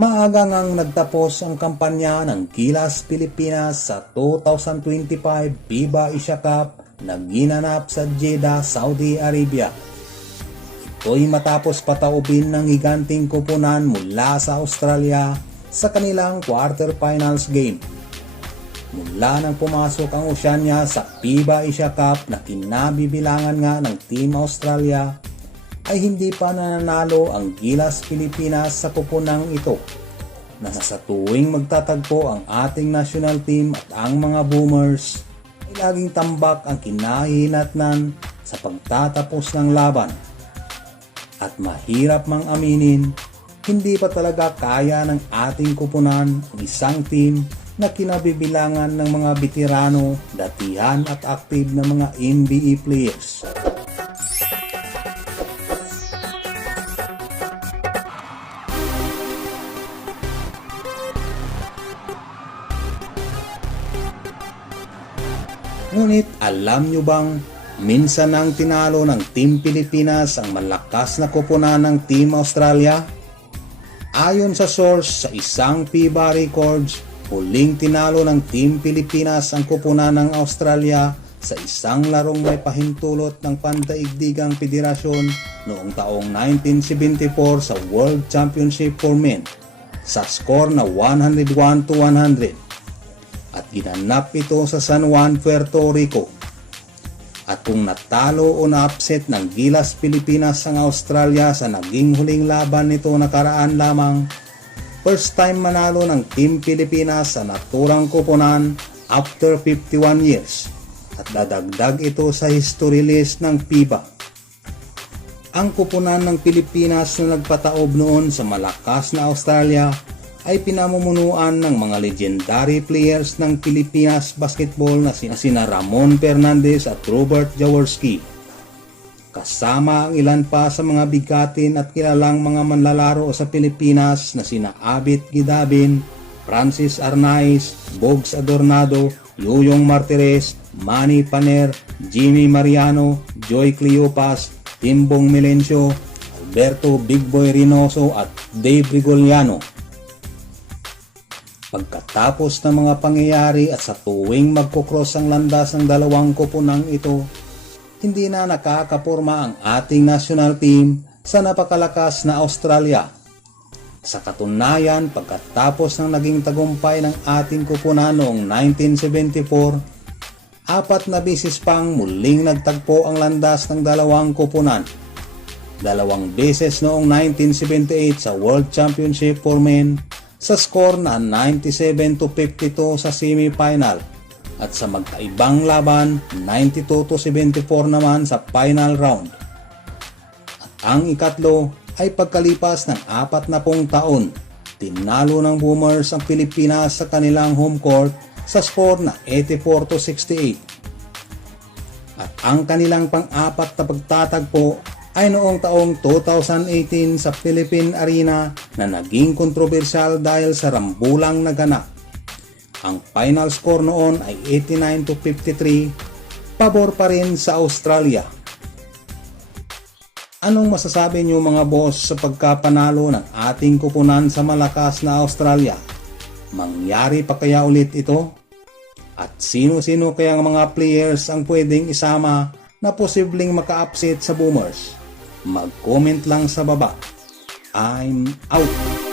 Maaga ngang nagtapos ang kampanya ng Gilas Pilipinas sa 2025 FIBA Asia Cup na ginanap sa Jeddah, Saudi Arabia. Ito'y matapos pataubin ng higanting kupunan mula sa Australia sa kanilang quarterfinals game. Mula nang pumasok ang Oceania sa FIBA Asia Cup na kinabibilangan nga ng Team Australia, ay hindi pa nananalo ang Gilas Pilipinas sa kupunang ito, na sa tuwing magtatagpo ang ating national team at ang mga Boomers ay laging tambak ang kinahihinatnan sa pagtatapos ng laban. At mahirap mang aminin, hindi pa talaga kaya ng ating kupunan ang isang team na kinabibilangan ng mga veterano, datihan at active na mga NBA players. Ngunit alam nyo bang minsan nang tinalo ng Team Pilipinas ang malakas na koponan ng Team Australia? Ayon sa source sa isang FIBA records, huling tinalo ng Team Pilipinas ang koponan ng Australia sa isang larong may pahintulot ng Pandaigdigang Federasyon noong taong 1974 sa World Championship for Men sa score na 101-100. At ginanap ito sa San Juan, Puerto Rico. At kung natalo o na-upset ng Gilas Pilipinas ang Australia sa naging huling laban nito nakaraan lamang, first time manalo ng Team Pilipinas sa naturang koponan after 51 years at dadagdag ito sa history list ng FIBA. Ang koponan ng Pilipinas na nagpataob noon sa malakas na Australia ay pinamumunuan ng mga legendary players ng Pilipinas basketball na sina Ramon Fernandez at Robert Jaworski. Kasama ang ilan pa sa mga bigatin at kilalang mga manlalaro sa Pilipinas na sina Abit Gidabin, Francis Arnaiz, Bogs Adornado, Yoyong Martires, Manny Paner, Jimmy Mariano, Joy Cleopas, Timbong Melencio, Alberto Big Boy Reynoso at Dave Rigoliano. Pagkatapos ng mga pangyayari at sa tuwing magkukross ang landas ng dalawang koponang ito, hindi na nakakaporma ang ating national team sa napakalakas na Australia. Sa katunayan, pagkatapos ng naging tagumpay ng ating koponan noong 1974, 4 na beses pang muling nagtagpo ang landas ng dalawang koponan. 2 beses noong 1978 sa World Championship for Men sa score na 97-52 sa semifinal at sa magkaibang laban 92-74 naman sa final round. At ang ikatlo ay pagkalipas ng 40 taon, tinalo ng Boomers ang Pilipinas sa kanilang home court sa score na 84-68. At ang kanilang pang-apat na pagtatagpo ay noong taong 2018 sa Philippine Arena na naging kontrobersyal dahil sa rambulang naganap. Ang final score noon ay 89-53, pabor pa rin sa Australia. Anong masasabi niyo mga boss sa pagkapanalo ng ating kupunan sa malakas na Australia? Mangyari pa kaya ulit ito? At sino-sino kaya ang mga players ang pwedeng isama na posibleng maka-upset sa Boomers? Mag-comment lang sa baba. I'm out!